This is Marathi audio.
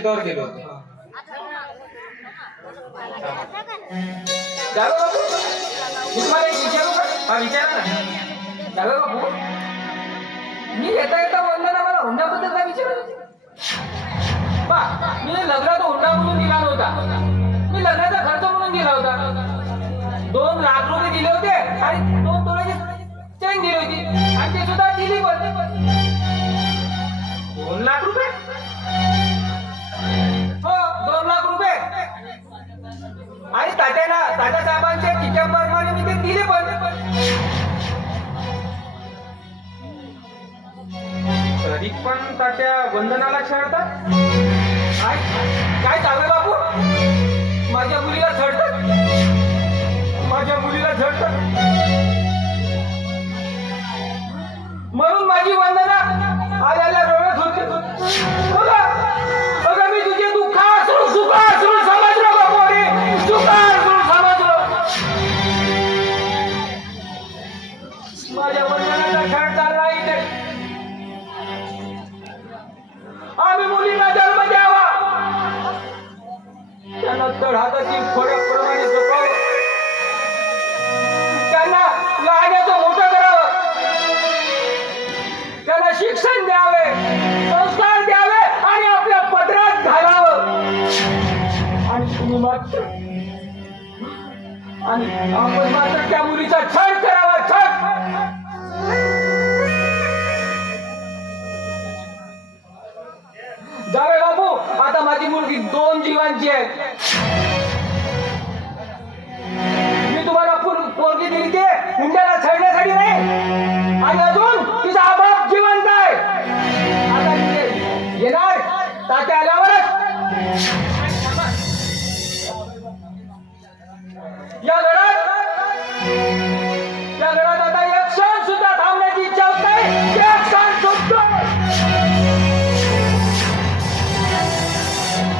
शेतावर गेलो होतो. जावे बापू, मी तुम्हाला एक विचारू का? हा विचारा ना. जावे बापू, मी येता येता वंदना मला हुंड्याबद्दल काय विचारत? पा, मी लग्नाचा हुंडा म्हणून दिला नव्हता, मी लग्नाचा खर्च म्हणून दिला होता. 2 लाख रुपये दिले होते आणि 2 तोळ्याची चेन दिली होती आणि ते सुद्धा दिली पण. 2 लाख रुपये? हो, 2 लाख रुपये. आणि तात्या साहेबांच्या चिठ्ठ्याप्रमाणे मी ते दिले पण. तरी पण तात्या वंदनाला छळतात. काय चालू बापू? माझ्या मुलीला झडतात, माझ्या मुलीला झडतात. म्हणून माझी वंदना आल्याला रडत होती. बघा मी तुझे दुःख असू सुख असू समजलो बापू रे, सुख असू समजलो. माझ्या वंदनाचा छळ चालला इथे. आम्ही मुलींना जन्म द्यावा, त्यांना तळ हातातील खोड्याप्रमाणे जपावं, त्यांना लहानाचं मोठं करावं, त्यांना शिक्षण द्यावे, संस्कार द्यावे आणि आपल्या पदरात घालावं. आणि तुम्ही मात्र आणि आपण मात्र त्या मुलीचा छळ करावा, छळ. जावे बापू, आता माझी मुलगी 2 जीवांची आहे. मी तुम्हाला पोरगी दिली ते हुंड्याला छळण्यासाठी नाही, आणि अजून तिचा बाप जिवंत आहे. आता येणार तात्या आल्यावरच